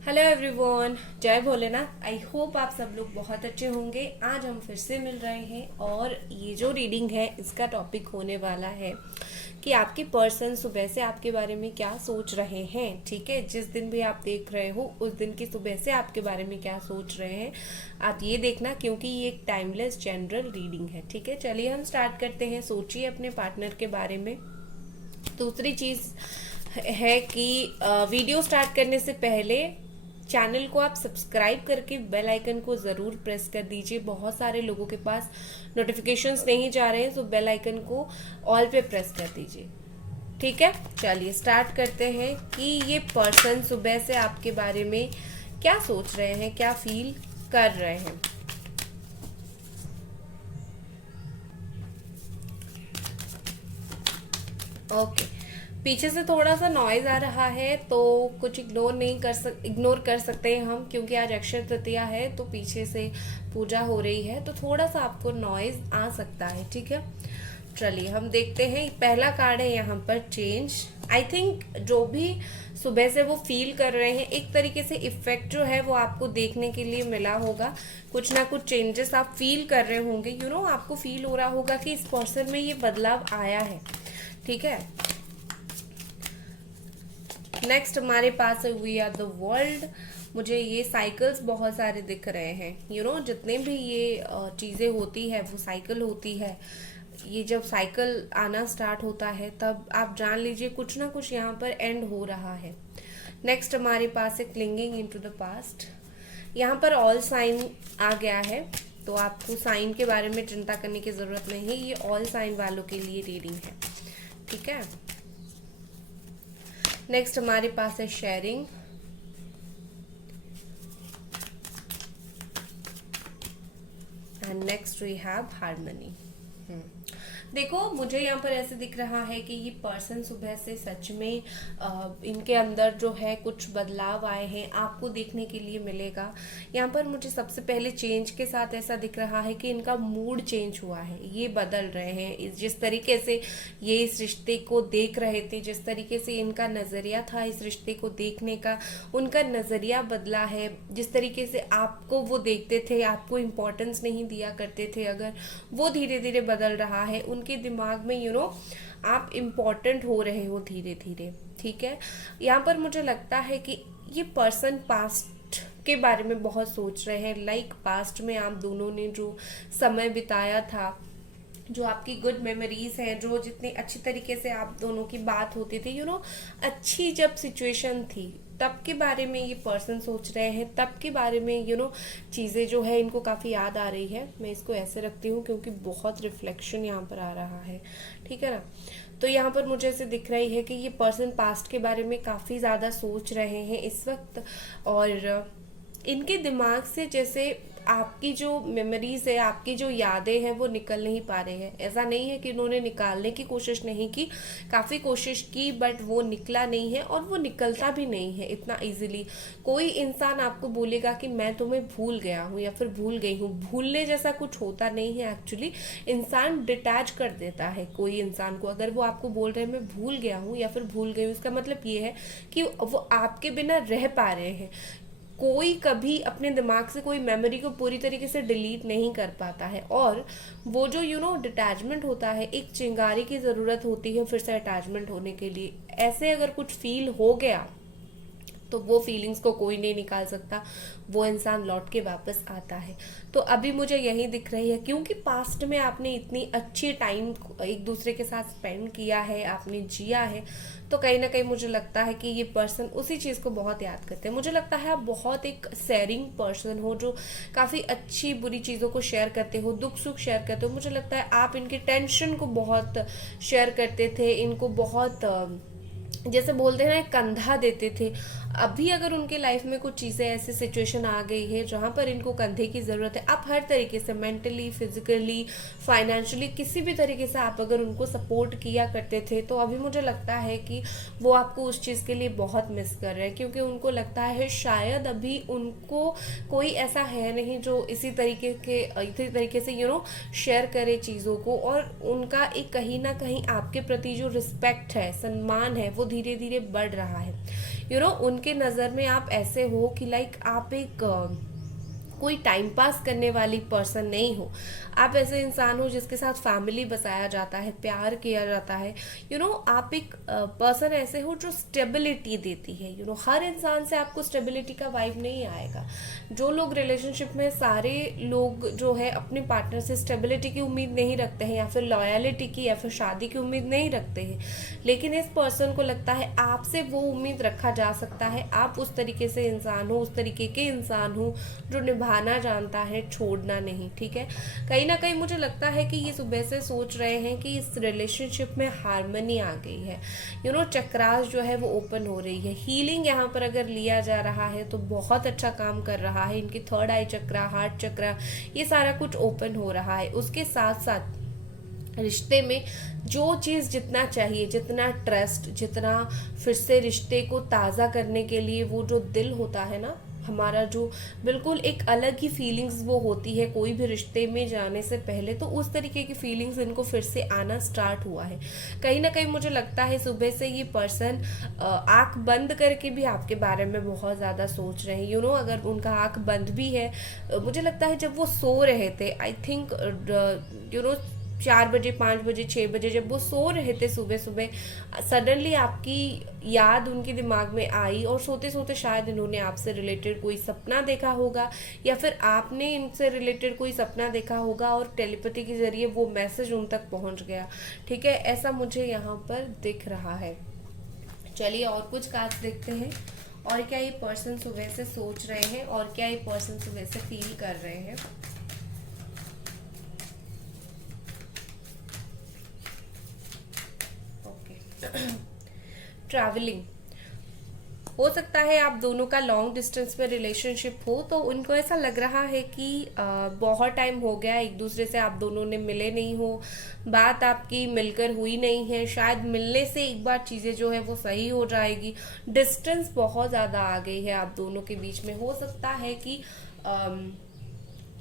Hello everyone, जय Bholenath. I hope आप सब लोग बहुत अच्छे होंगे। आज हम फिर से मिल रहे हैं और ये जो रीडिंग है इसका टॉपिक होने वाला है कि आपके पर्सन सुबह से आपके बारे में क्या सोच रहे हैं। ठीक है, जिस दिन भी आप देख रहे हो उस दिन की सुबह से आपके बारे में क्या सोच रहे हैं आप ये देखना, क्योंकि ये एक टाइमलेस जनरल रीडिंग है। ठीक है, चलिए हम स्टार्ट करते हैं। सोचिए अपने पार्टनर के बारे में। दूसरी चीज है कि वीडियो स्टार्ट करने से पहले चैनल को आप सब्सक्राइब करके बेल आइकन को ज़रूर प्रेस कर दीजिए। बहुत सारे लोगों के पास नोटिफिकेशंस नहीं जा रहे हैं, तो बेल आइकन को ऑल पे प्रेस कर दीजिए। ठीक है, चलिए स्टार्ट करते हैं कि ये पर्सन सुबह से आपके बारे में क्या सोच रहे हैं, क्या फील कर रहे हैं। ओके, पीछे से थोड़ा सा नॉइज आ रहा है तो कुछ इग्नोर कर सकते हैं हम, क्योंकि आज अक्षय तृतीया है तो पीछे से पूजा हो रही है, तो थोड़ा सा आपको नॉइज आ सकता है। ठीक है, चलिए हम देखते हैं। पहला कार्ड है यहाँ पर चेंज। आई थिंक जो भी सुबह से वो फील कर रहे हैं, एक तरीके से इफेक्ट जो है वो आपको देखने के लिए मिला होगा। कुछ ना कुछ चेंजेस आप फील कर रहे होंगे। आपको फील हो रहा होगा कि इस पर्सन में ये बदलाव आया है। ठीक है, नेक्स्ट हमारे पास है वी आर द वर्ल्ड। मुझे ये साइकिल्स बहुत सारे दिख रहे हैं। जितने भी ये चीज़ें होती है वो साइकिल होती है। ये जब साइकिल आना स्टार्ट होता है तब आप जान लीजिए कुछ ना कुछ यहाँ पर एंड हो रहा है। नेक्स्ट हमारे पास है clinging in to the past. यहाँ पर ऑल साइन आ गया है, तो आपको साइन के बारे में चिंता करने की ज़रूरत नहीं है। ये ऑल साइन वालों के लिए रीडिंग है। ठीक है, नेक्स्ट हमारे पास है sharing. And next we have harmony. देखो, मुझे यहाँ पर ऐसे दिख रहा है कि ये पर्सन सुबह से सच में इनके अंदर जो है कुछ बदलाव आए हैं, आपको देखने के लिए मिलेगा। यहाँ पर मुझे सबसे पहले चेंज के साथ ऐसा दिख रहा है कि इनका मूड चेंज हुआ है, ये बदल रहे हैं। जिस तरीके से ये इस रिश्ते को देख रहे थे, जिस तरीके से इनका नज़रिया था इस रिश्ते को देखने का, उनका नज़रिया बदला है। जिस तरीके से आपको वो देखते थे, आपको इम्पोर्टेंस नहीं दिया करते थे, अगर वो धीरे धीरे बदल रहा है। उनके दिमाग में आप इम्पोर्टेंट हो रहे हो धीरे धीरे। ठीक है, यहाँ पर मुझे लगता है कि ये पर्सन पास्ट के बारे में बहुत सोच रहे हैं। लाइक पास्ट में आप दोनों ने जो समय बिताया था, जो आपकी गुड मेमोरीज हैं, जो जितने अच्छी तरीके से आप दोनों की बात होती थी, अच्छी जब सिचुएशन थी, तब के बारे में ये पर्सन सोच रहे हैं। तब के बारे में चीज़ें जो है इनको काफ़ी याद आ रही है। मैं इसको ऐसे रखती हूँ क्योंकि बहुत रिफ्लेक्शन यहाँ पर आ रहा है। ठीक है ना, तो यहाँ पर मुझे ऐसे दिख रही है कि ये पर्सन पास्ट के बारे में काफ़ी ज़्यादा सोच रहे हैं इस वक्त, और इनके दिमाग से जैसे आपकी जो मेमोरीज है, आपकी जो यादें हैं वो निकल नहीं पा रहे हैं। ऐसा नहीं है कि उन्होंने निकालने की कोशिश नहीं की, काफ़ी कोशिश की, बट वो निकला नहीं है और वो निकलता भी नहीं है इतना इजीली। कोई इंसान आपको बोलेगा कि मैं तुम्हें भूल गया हूँ या फिर भूल गई हूँ, भूलने जैसा कुछ होता नहीं है। एक्चुअली इंसान डिटैच कर देता है कोई इंसान को। अगर वो आपको बोल रहे हैं मैं भूल गया हूँ या फिर भूल गई हूँ, इसका मतलब ये है कि वो आपके बिना रह पा रहे हैं। कोई कभी अपने दिमाग से कोई मेमोरी को पूरी तरीके से डिलीट नहीं कर पाता है, और वो जो डिटैचमेंट होता है, एक चिंगारी की ज़रूरत होती है फिर से अटैचमेंट होने के लिए। ऐसे अगर कुछ फील हो गया तो वो फीलिंग्स को कोई नहीं निकाल सकता, वो इंसान लौट के वापस आता है। तो अभी मुझे यही दिख रही है, क्योंकि पास्ट में आपने इतनी अच्छी टाइम एक दूसरे के साथ स्पेंड किया है, आपने जिया है, तो कहीं ना कहीं मुझे लगता है कि ये पर्सन उसी चीज़ को बहुत याद करते हैं। मुझे लगता है आप बहुत एक शेयरिंग पर्सन हो, जो काफ़ी अच्छी बुरी चीज़ों को शेयर करते हो, दुख सुख शेयर करते हो। मुझे लगता है आप इनकी टेंशन को बहुत शेयर करते थे, इनको बहुत जैसे बोलते हैं ना, कंधा देते थे। अभी अगर उनके लाइफ में कुछ चीज़ें ऐसी सिचुएशन आ गई है जहाँ पर इनको कंधे की ज़रूरत है, आप हर तरीके से मेंटली, फिजिकली, फाइनेंशियली, किसी भी तरीके से आप अगर उनको सपोर्ट किया करते थे, तो अभी मुझे लगता है कि वो आपको उस चीज़ के लिए बहुत मिस कर रहे हैं, क्योंकि उनको लगता है शायद अभी उनको कोई ऐसा है नहीं जो इसी तरीके से शेयर करे चीज़ों को, और उनका एक कहीं ना कहीं आपके प्रति जो रिस्पेक्ट है, सम्मान है, वो धीरे धीरे बढ़ रहा है। उनके नज़र में आप ऐसे हो कि लाइक आप एक कोई टाइम पास करने वाली पर्सन नहीं हो। आप ऐसे इंसान हो जिसके साथ फैमिली बसाया जाता है, प्यार किया जाता है। आप एक पर्सन ऐसे हो जो स्टेबिलिटी देती है। हर इंसान से आपको स्टेबिलिटी का वाइब नहीं आएगा। जो लोग रिलेशनशिप में, सारे लोग जो है अपने पार्टनर से स्टेबिलिटी की उम्मीद नहीं रखते हैं, या फिर लॉयलिटी की, या फिर शादी की उम्मीद नहीं रखते हैं। लेकिन इस पर्सन को लगता है आपसे वो उम्मीद रखा जा सकता है। आप उस तरीके से इंसान हो, उस तरीके के इंसान हो जो निभाना जानता है, छोड़ना नहीं। ठीक है, कहीं ना कहीं मुझे लगता है कि ये सुबह से सोच रहे हैं कि इस रिलेशनशिप में हार्मनी आ गई है। चक्रास जो है वो ओपन हो रही है। हीलिंग यहाँ पर अगर लिया जा रहा है तो बहुत अच्छा काम कर रहा है। इनकी थर्ड आई चक्रा, हार्ट चक्रा, ये सारा कुछ ओपन हो रहा है। उसके साथ साथ रिश्ते में जो चीज़ जितना चाहिए, जितना ट्रस्ट, जितना फिर से रिश्ते को ताज़ा करने के लिए वो जो दिल होता है ना हमारा, जो बिल्कुल एक अलग ही फीलिंग्स वो होती है कोई भी रिश्ते में जाने से पहले, तो उस तरीके की फीलिंग्स इनको फिर से आना स्टार्ट हुआ है। कहीं ना कहीं मुझे लगता है सुबह से ये पर्सन आंख बंद करके भी आपके बारे में बहुत ज़्यादा सोच रहे हैं। अगर उनका आंख बंद भी है, मुझे लगता है जब वो सो रहे थे, आई थिंक 4 बजे, 5 बजे, 6 बजे, जब वो सो रहे थे सुबह सुबह, सडनली आपकी याद उनके दिमाग में आई, और सोते सोते शायद इन्होंने आपसे रिलेटेड कोई सपना देखा होगा, या फिर आपने इनसे रिलेटेड कोई सपना देखा होगा, और टेलीपैथी के जरिए वो मैसेज उन तक पहुंच गया। ठीक है, ऐसा मुझे यहाँ पर दिख रहा है। चलिए और कुछ कार्ड्स देखते हैं, और क्या ये पर्सन सुबह से सोच रहे हैं, और क्या ये पर्सन सुबह से फील कर रहे हैं। ट्रैवलिंग हो सकता है, आप दोनों का लॉन्ग डिस्टेंस में रिलेशनशिप हो, तो उनको ऐसा लग रहा है कि बहुत टाइम हो गया एक दूसरे से, आप दोनों ने मिले नहीं हो, बात आपकी मिलकर हुई नहीं है। शायद मिलने से एक बार चीज़ें जो है वो सही हो जाएगी। डिस्टेंस बहुत ज़्यादा आ गई है आप दोनों के बीच में। हो सकता है कि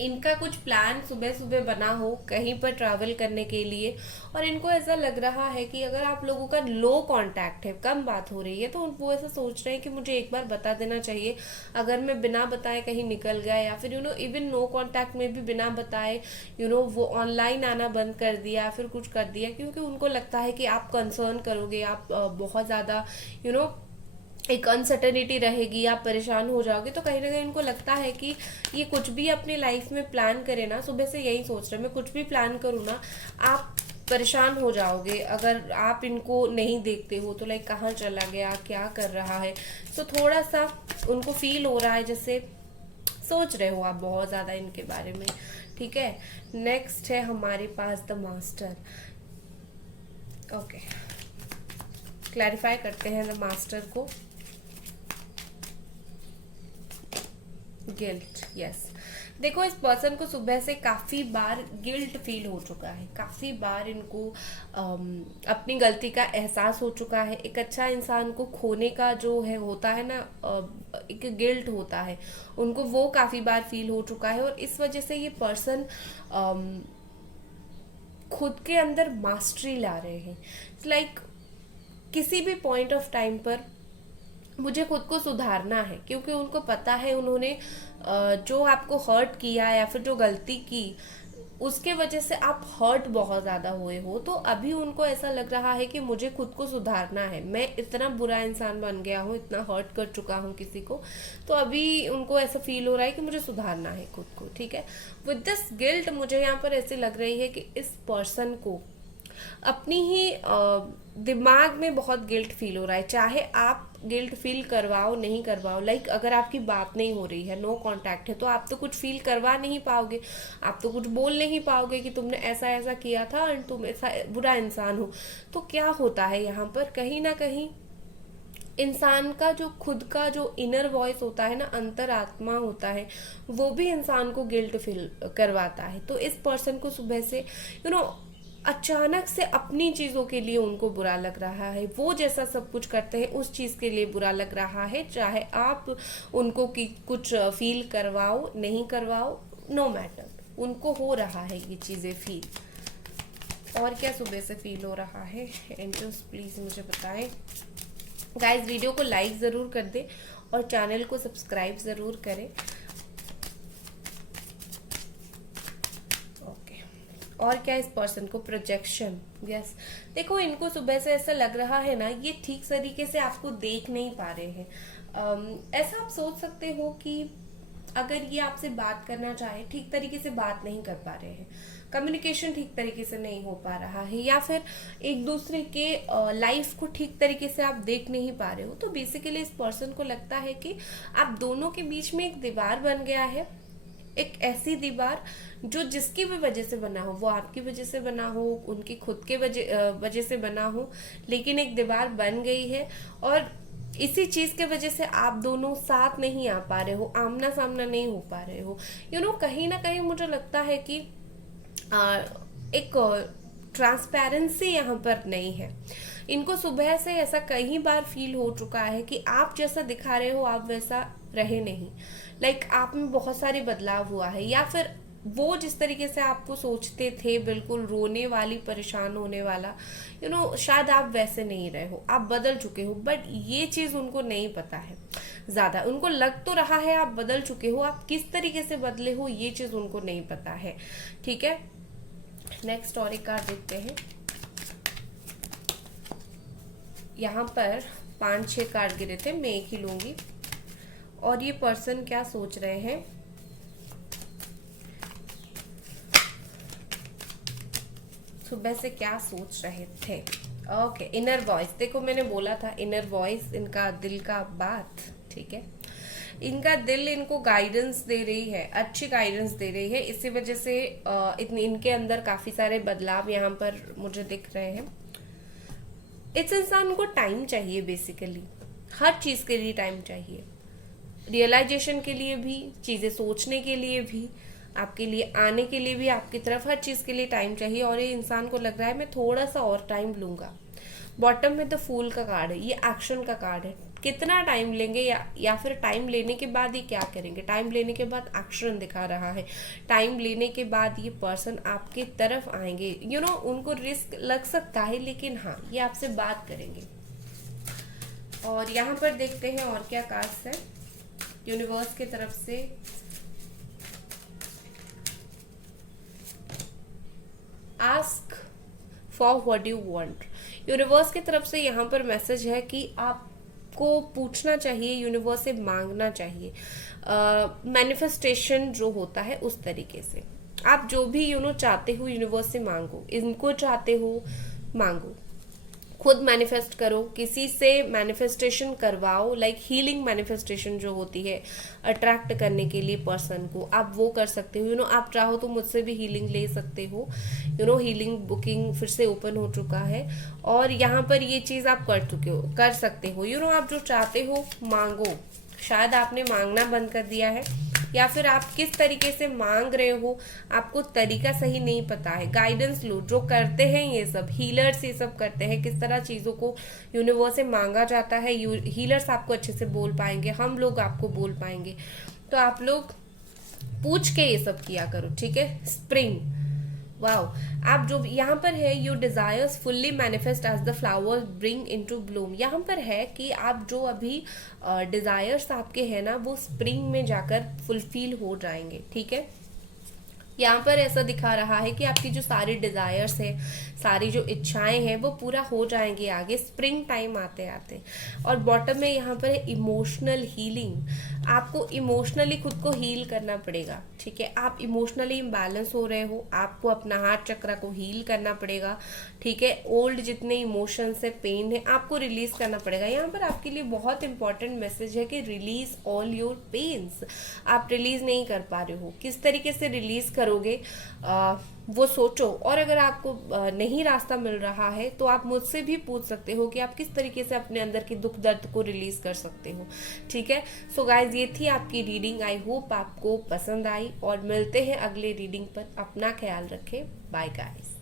इनका कुछ प्लान सुबह सुबह बना हो कहीं पर ट्रैवल करने के लिए, और इनको ऐसा लग रहा है कि अगर आप लोगों का लो कांटेक्ट है, कम बात हो रही है, तो वो ऐसा सोच रहे हैं कि मुझे एक बार बता देना चाहिए। अगर मैं बिना बताए कहीं निकल गया, या फिर इवन नो कांटेक्ट में भी बिना बताए वो ऑनलाइन आना बंद कर दिया, फिर कुछ कर दिया, क्योंकि उनको लगता है कि आप कंसर्न करोगे, आप बहुत ज़्यादा एक अनसर्टेनिटी रहेगी, आप परेशान हो जाओगे। तो कहीं ना कहीं इनको लगता है कि ये कुछ भी अपनी लाइफ में प्लान करे ना, सुबह से यही सोच रहे हैं, मैं कुछ भी प्लान करूँ ना, आप परेशान हो जाओगे अगर आप इनको नहीं देखते हो। तो लाइक कहाँ चला गया, क्या कर रहा है, तो थोड़ा सा उनको फील हो रहा है जैसे सोच रहे हो आप बहुत ज़्यादा इनके बारे में। ठीक है, नेक्स्ट है हमारे पास द मास्टर। ओके, क्लैरिफाई करते हैं द मास्टर को। Guilt, yes. देखो, इस पर्सन को सुबह से काफी बार गिल्ट फील हो चुका है, काफी बार इनको अपनी गलती का एहसास हो चुका है। एक अच्छा इंसान को खोने का जो है होता है ना, एक गिल्ट होता है, उनको वो काफी बार फील हो चुका है। और इस वजह से ये पर्सन खुद के अंदर मास्टरी ला रहे हैं। लाइक किसी भी पॉइंट ऑफ टाइम पर मुझे खुद को सुधारना है, क्योंकि उनको पता है उन्होंने जो आपको हर्ट किया या फिर जो गलती की, उसके वजह से आप हर्ट बहुत ज़्यादा हुए हो। तो अभी उनको ऐसा लग रहा है कि मुझे खुद को सुधारना है, मैं इतना बुरा इंसान बन गया हूँ, इतना हर्ट कर चुका हूँ किसी को। तो अभी उनको ऐसा फील हो रहा है कि मुझे सुधारना है खुद को। ठीक है, विद दिस गिल्ट मुझे यहाँ पर ऐसे लग रही है कि इस पर्सन को अपनी ही दिमाग में बहुत गिल्ट फील हो रहा है, चाहे आप गिल्ट फील करवाओ नहीं करवाओ। लाइक अगर आपकी बात नहीं हो रही है, नो कांटेक्ट है, तो आप तो कुछ फील करवा नहीं पाओगे, आप तो कुछ बोल नहीं पाओगे कि तुमने ऐसा ऐसा किया था और तुम ऐसा बुरा इंसान हो। तो क्या होता है यहाँ पर, कहीं ना कहीं इंसान का जो खुद का जो इनर वॉइस होता है ना, अंतरात्मा होता है, वो भी इंसान को गिल्ट फील करवाता है। तो इस पर्सन को सुबह से अचानक से अपनी चीज़ों के लिए उनको बुरा लग रहा है, वो जैसा सब कुछ करते हैं उस चीज़ के लिए बुरा लग रहा है, चाहे आप उनको कि कुछ फील करवाओ नहीं करवाओ, नो मैटर, उनको हो रहा है ये चीज़ें फील। और क्या सुबह से फील हो रहा है, एंजल्स प्लीज़ मुझे बताएं। गाइज वीडियो को लाइक ज़रूर कर दें और चैनल को सब्सक्राइब ज़रूर करें। ओके, और क्या इस पर्सन को प्रोजेक्शन, यस देखो इनको सुबह से ऐसा लग रहा है ना, ये ठीक तरीके से आपको देख नहीं पा रहे हैं। ऐसा आप सोच सकते हो कि अगर ये आपसे बात करना चाहे ठीक तरीके से बात नहीं कर पा रहे हैं, कम्युनिकेशन ठीक तरीके से नहीं हो पा रहा है, या फिर एक दूसरे के लाइफ को ठीक तरीके से आप देख नहीं पा रहे हो, तो बेसिकली इस पर्सन को लगता है कि आप दोनों के बीच में एक दीवार बन गया है। एक ऐसी दीवार जो जिसकी भी वजह से बना हो, वो आपकी वजह से बना हो, उनकी खुद के वजह से बना हो, लेकिन एक दीवार बन गई है और इसी चीज के वजह से आप दोनों साथ नहीं आ पा रहे हो, आमना सामना नहीं हो पा रहे हो। कहीं ना कहीं मुझे लगता है कि एक ट्रांसपेरेंसी यहाँ पर नहीं है। इनको सुबह से ऐसा कई बार फील हो चुका है कि आप जैसा दिखा रहे हो आप वैसा रहे नहीं। आप में बहुत सारे बदलाव हुआ है, या फिर वो जिस तरीके से आपको सोचते थे बिल्कुल रोने वाली, परेशान होने वाला, शायद आप वैसे नहीं रहे हो, आप बदल चुके हो। बट ये चीज उनको नहीं पता है ज्यादा। उनको लग तो रहा है आप बदल चुके हो, आप किस तरीके से बदले हो ये चीज उनको नहीं पता है। ठीक है, नेक्स्ट और एक कार्ड देखते हैं। यहाँ पर 5-6 कार्ड गिरे थे, मैं एक ही लूंगी। और ये पर्सन क्या सोच रहे हैं, सुबह से क्या सोच रहे थे। ओके, इनर वॉइस, देखो मैंने बोला था इनर वॉइस, इनका दिल का बात। ठीक है, इनका दिल इनको गाइडेंस दे रही है, अच्छी गाइडेंस दे रही है। इसी वजह से इनके अंदर काफी सारे बदलाव यहाँ पर मुझे दिख रहे हैं। इस इंसान को टाइम चाहिए, बेसिकली हर चीज के लिए टाइम चाहिए, रियलाइजेशन के लिए भी, चीजें सोचने के लिए भी, आपके लिए आने के लिए भी, आपकी तरफ हर चीज के लिए टाइम चाहिए। और ये इंसान को लग रहा है मैं थोड़ा सा और टाइम लूंगा। बॉटम में द फूल का कार्ड है, ये एक्शन का कार्ड है। कितना टाइम लेंगे या फिर टाइम लेने के बाद ये क्या करेंगे। टाइम लेने के बाद एक्शन दिखा रहा है, टाइम लेने के बाद ये पर्सन आपके तरफ आएंगे। उनको रिस्क लग सकता है, लेकिन हाँ ये आपसे बात करेंगे। और यहाँ पर देखते हैं और क्या कार्ड्स है यूनिवर्स की तरफ से। Ask for what you want, universe की तरफ से यहाँ पर मैसेज है कि आपको पूछना चाहिए, यूनिवर्स से मांगना चाहिए। मैनिफेस्टेशन जो होता है उस तरीके से आप जो भी चाहते हो यूनिवर्स से मांगो। इनको चाहते हो मांगो, खुद मैनिफेस्ट करो, किसी से मैनिफेस्टेशन करवाओ। हीलिंग मैनिफेस्टेशन जो होती है अट्रैक्ट करने के लिए पर्सन को, आप वो कर सकते हो। आप चाहो तो मुझसे भी हीलिंग ले सकते हो। हीलिंग बुकिंग फिर से ओपन हो चुका है और यहाँ पर ये चीज आप कर सकते हो। आप जो चाहते हो मांगो। शायद आपने मांगना बंद कर दिया है, या फिर आप किस तरीके से मांग रहे हो आपको तरीका सही नहीं पता है। गाइडेंस लो, जो करते हैं ये सब हीलर्स, ये सब करते हैं किस तरह चीजों को यूनिवर्स से मांगा जाता है। हीलर्स आपको अच्छे से बोल पाएंगे, हम लोग आपको बोल पाएंगे। तो आप लोग पूछ के ये सब किया करो। ठीक है, स्प्रिंग, वाओ, आप जो यहाँ पर है your desires fully manifest as the flowers bring into bloom. यहाँ पर है कि आप जो अभी डिजायर्स आपके हैं ना, वो स्प्रिंग में जाकर फुलफिल हो जाएंगे। ठीक है, यहाँ पर ऐसा दिखा रहा है कि आपकी जो सारी डिजायर्स है, सारी जो इच्छाएं हैं वो पूरा हो जाएंगे आगे स्प्रिंग टाइम आते आते। और बॉटम में यहाँ पर है इमोशनल हीलिंग। आपको इमोशनली खुद को हील करना पड़ेगा। ठीक है, आप इमोशनली इम्बैलेंस हो रहे हो, आपको अपना हार्ट चक्र को हील करना पड़ेगा। ठीक है, ओल्ड जितने इमोशंस है, पेन है, आपको रिलीज करना पड़ेगा। यहाँ पर आपके लिए बहुत इंपॉर्टेंट मैसेज है कि रिलीज ऑल योर पेन्स। आप रिलीज नहीं कर पा रहे हो, किस तरीके से रिलीज करोगे वो सोचो। और अगर आपको नहीं रास्ता मिल रहा है तो आप मुझसे भी पूछ सकते हो कि आप किस तरीके से अपने अंदर के दुख दर्द को रिलीज कर सकते हो। ठीक है, सो गाइज ये थी आपकी रीडिंग। आई होप आपको पसंद आई और मिलते हैं अगले रीडिंग पर। अपना ख्याल रखें, बाय गाइज।